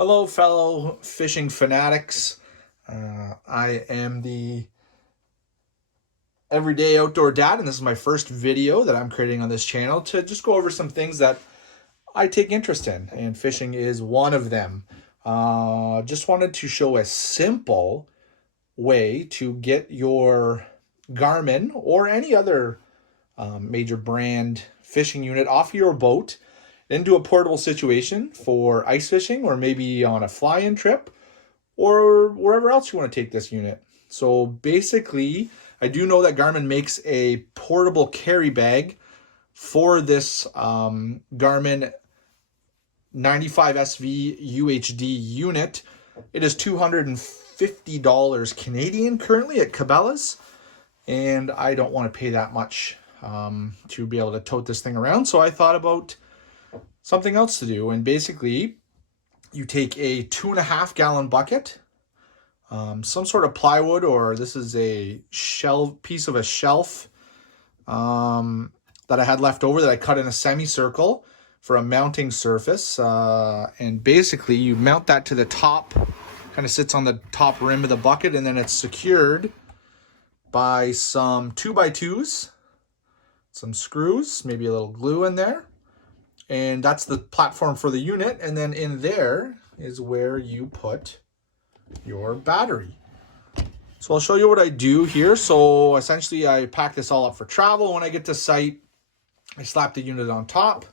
Hello, fellow fishing fanatics. I am the everyday outdoor dad, and this is my first video that I'm creating on this channel to just go over some things that I take interest in, and fishing is one of them. Just wanted to show a simple way to get your Garmin or any other major brand fishing unit off your boat into a portable situation for ice fishing, or maybe on a fly-in trip, or wherever else you want to take this unit. So basically, I do know that Garmin makes a portable carry bag for this Garmin 95SV UHD unit. It is $250 Canadian currently at Cabela's, and I don't want to pay that much to be able to tote this thing around. So I thought about something else to do, and basically you take a 2.5 gallon bucket, some sort of plywood, or this is a piece of a shelf that I had left over that I cut in a semicircle for a mounting surface, and basically you mount that to the top, kind of sits on the top rim of the bucket, and then it's secured by some 2x2s, some screws, maybe a little glue in there. And that's the platform for the unit. And then in there is where you put your battery. So I'll show you what I do here. So essentially I pack this all up for travel. When I get to site, I slap the unit on top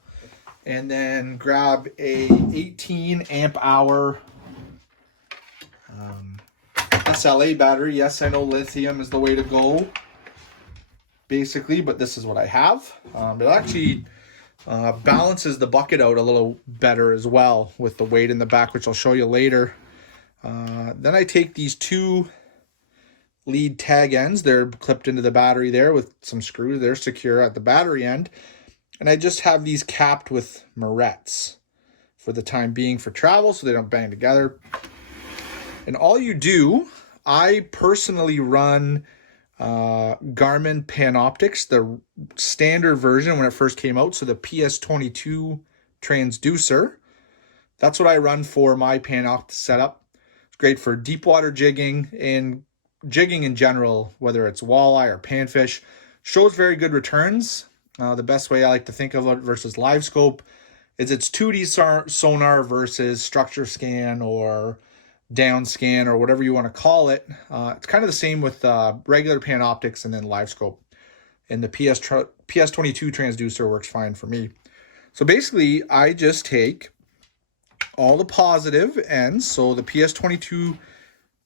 and then grab a 18 amp hour SLA battery. Yes, I know lithium is the way to go, basically, but this is what I have. It actually balances the bucket out a little better as well with the weight in the back, which I'll show you later. Then I take these two lead tag ends. They're clipped into the battery there with some screws. They're secure at the battery end. And I just have these capped with morettes for the time being for travel so they don't bang together. And all you do, I personally run Garmin Panoptix, the standard version when it first came out, so the PS22 transducer. That's what I run for my Panoptix setup. It's great for deep water jigging and jigging in general, whether it's walleye or panfish. Shows very good returns. The best way I like to think of it versus live scope is it's 2D sonar versus structure scan or down scan or whatever you want to call it. It's kind of the same with regular Panoptix and then live scope. And the PS22 transducer works fine for me. So basically, I just take all the positive ends. So the PS22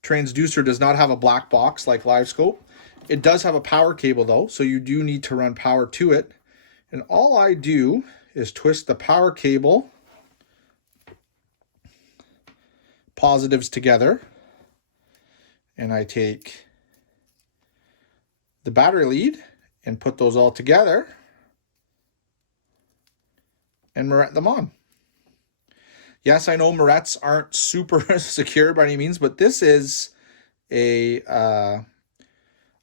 transducer does not have a black box like live scope. It does have a power cable though, so you do need to run power to it. And all I do is twist the power cable positives together, and I take the battery lead and put those all together and moret them on. Yes, I know morettes aren't super secure by any means, but this is a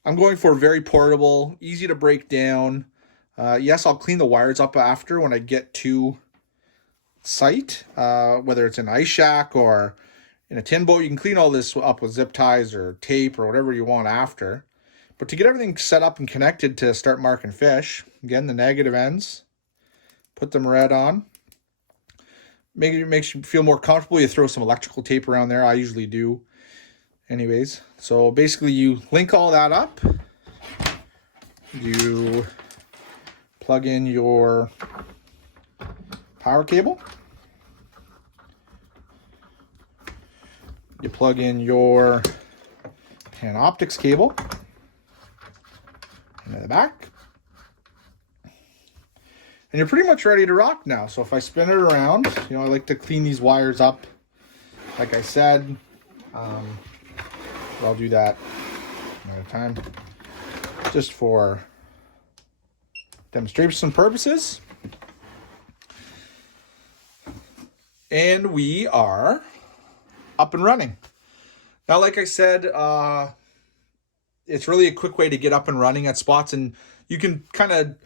I'm going for very portable, easy to break down. Yes, I'll clean the wires up after when I get to site, whether it's an ice shack or in a tin boat. You can clean all this up with zip ties or tape or whatever you want after. But to get everything set up and connected to start marking fish, again, the negative ends, put the moret on. Makes you feel more comfortable. You throw some electrical tape around there. I usually do. Anyways, so basically you link all that up. You plug in your power cable. You plug in your Panoptix cable into the back. And you're pretty much ready to rock now. So if I spin it around, I like to clean these wires up, like I said. I'll do that another time, just for demonstration purposes. And we are up and running. Now, like I said, it's really a quick way to get up and running at spots, and you can kind of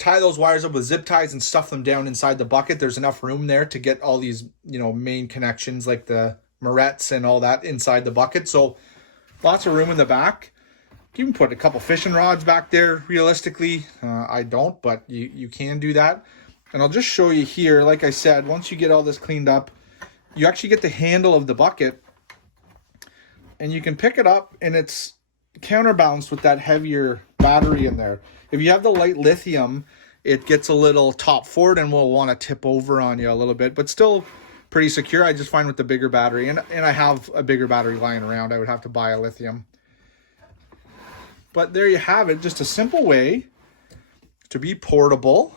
tie those wires up with zip ties and stuff them down inside the bucket. There's enough room there to get all these, main connections like the morettes and all that inside the bucket. So lots of room in the back. You can put a couple fishing rods back there. Realistically, I don't, but you can do that. And I'll just show you here. Like I said, once you get all this cleaned up, you actually get the handle of the bucket and you can pick it up, and it's counterbalanced with that heavier battery in there. If you have the light lithium, it gets a little top forward and will want to tip over on you a little bit, but still pretty secure. I just find with the bigger battery, and I have a bigger battery lying around, I would have to buy a lithium. But there you have it, just a simple way to be portable,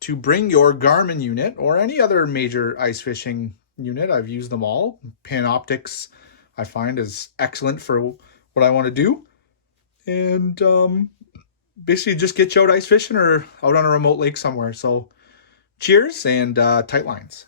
to bring your Garmin unit or any other major ice fishing unit. I've used them all. Panoptix I find is excellent for what I want to do. And basically just get you out ice fishing or out on a remote lake somewhere. So cheers and tight lines.